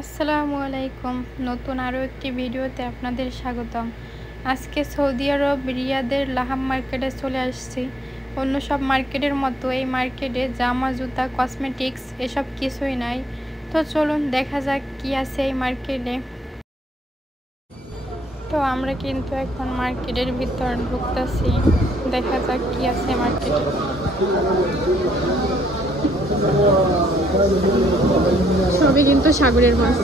আসসালামু আলাইকুম। নতুন আরও একটি ভিডিওতে আপনাদের স্বাগতম। আজকে সৌদি আরব রিয়াদের লাহাম মার্কেটে চলে আসছি। অন্য সব মার্কেটের মতো এই মার্কেটে জামা, জুতা, কসমেটিক্স এসব কিছুই নাই। তো চলুন দেখা যাক কি আছে এই মার্কেটে। তো আমরা কিন্তু এখন মার্কেটের ভিতর ঢুকতেছি। দেখা যাক কি আছে মার্কেটে। সবই কিন্তু সাগরের মাছ।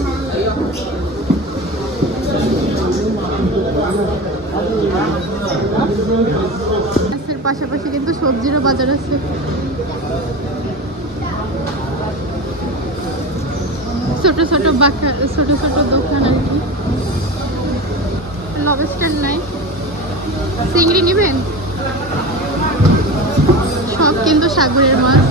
মাছের পাশাপাশি কিন্তু সবজিরও বাজার আছে। ছোট ছোট দোকান আর কি। লবস্টার নাই, চিংড়ি নিবেন? সব কিন্তু সাগরের মাছ।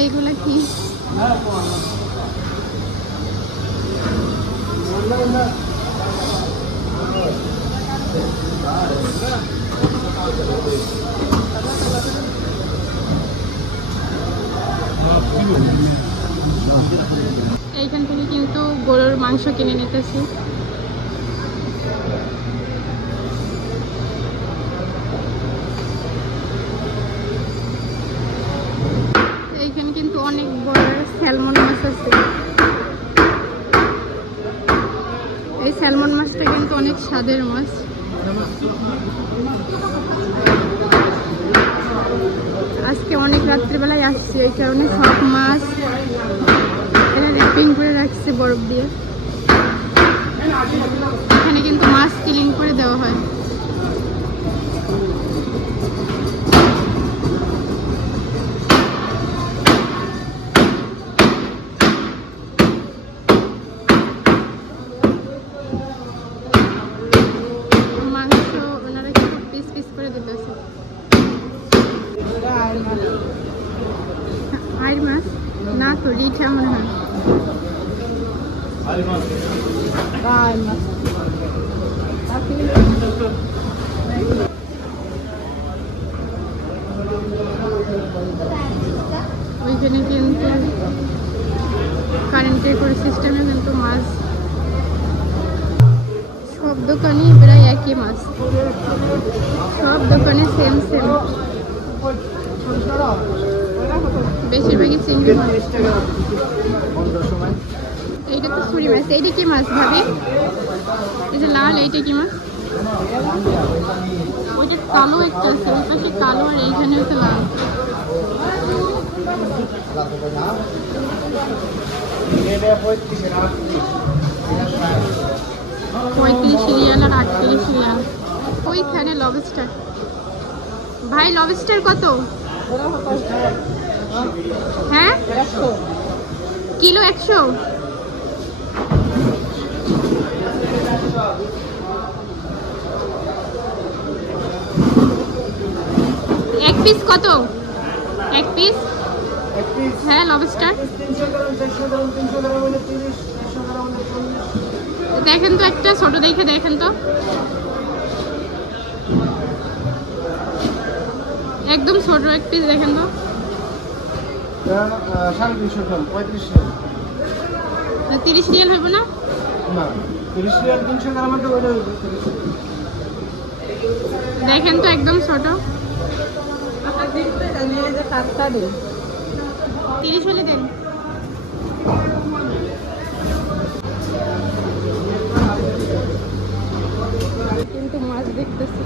এইগুলা কি? এইখান থেকে কিন্তু গরুর মাংস কিনে নিতেছি। এইখানে কিন্তু অনেক বড় স্যালমন মাছ আছে। এই স্যালমন মাছটা কিন্তু অনেক স্বাদের মাছ। আজকে অনেক রাত্রিবেলায় আসছি, এই কারণে সব মাছ এরা র্যাপিং করে রাখছে বরফ দিয়ে। এখানে কিন্তু মাছ ক্লিন করে দেওয়া হয়। মাংস ওনারা কিন্তু পিস পিস করে দিতেছে। আইর মাছ না তো, রিঠা মনে হয়। ওইখানে কিন্তু কারেন্টের করে সিস্টেমে কিন্তু মাছ। সব দোকানই প্রায় একই মাছ, সব দোকানে সেম সেম। বেশিরভাগই চিংড়ি মাছ। এইটা তো ছুরি মাছ। এইটা কি মাছ ভাবি? এই যে লাল, এইটা কি মাছ? ওইটা কালো একটা আছে, ওই পাশে কালো, আর এইখানে হচ্ছে লাল। $35 রিয়াল আর $38 রিয়াল। ওইখানে লবস্টার। ভাই লবস্টার কত? হ্যাঁ, কিলো 100। এক পিস কত? এক পিস? হ্যাঁ লবস্টার দেখেন তো, একটা ছোট দেখে দেখেন তো, একদম ছোট এক পিস দেখেন তো। 30 রিয়াল হইব না? 30 রিয়াল 300 গ্রাম দেখেন তো, একদম ছোট। 30 হলে দেন। কিন্তু মাছ দেখতেছি।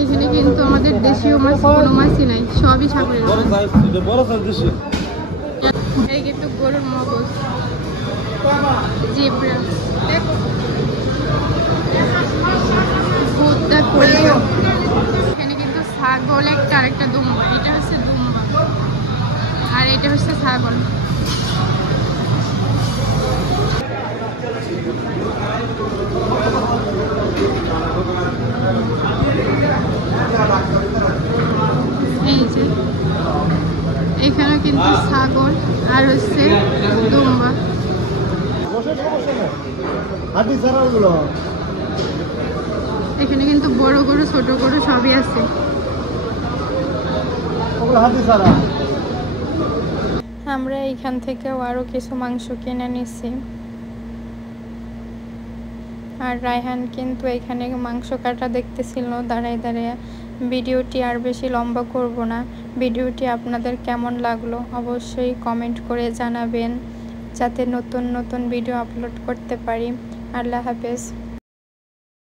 এখানে কিন্তু আমাদের দেশীয় মাছ কোনো মাছই নাই, সবই সাগরের। এই কিন্তু গরুর মগজ, জিব্রা, ভুট্টা করে। এখানে কিন্তু ছাগল একটা, আরেকটা দুম্বা। এটা হচ্ছে দুম্বা আর এটা হচ্ছে ছাগল। এই যে এখানেও কিন্তু ছাগল আর হচ্ছে দুম্বা। এখানে কিন্তু বড় গরু ছোট গরু সবই আছে। আমরা এখান থেকেও আরো কিছু মাংস কিনে নিছি। আর রায়হান কিন্তু এখানে মাংস কাটা দেখতেছিল দাঁড়ায় দাঁড়ায়। ভিডিওটি আর বেশি লম্বা করব না। ভিডিওটি আপনাদের কেমন লাগলো অবশ্যই কমেন্ট করে জানাবেন, যাতে নতুন নতুন ভিডিও আপলোড করতে পারি। আল্লাহ হাফেজ।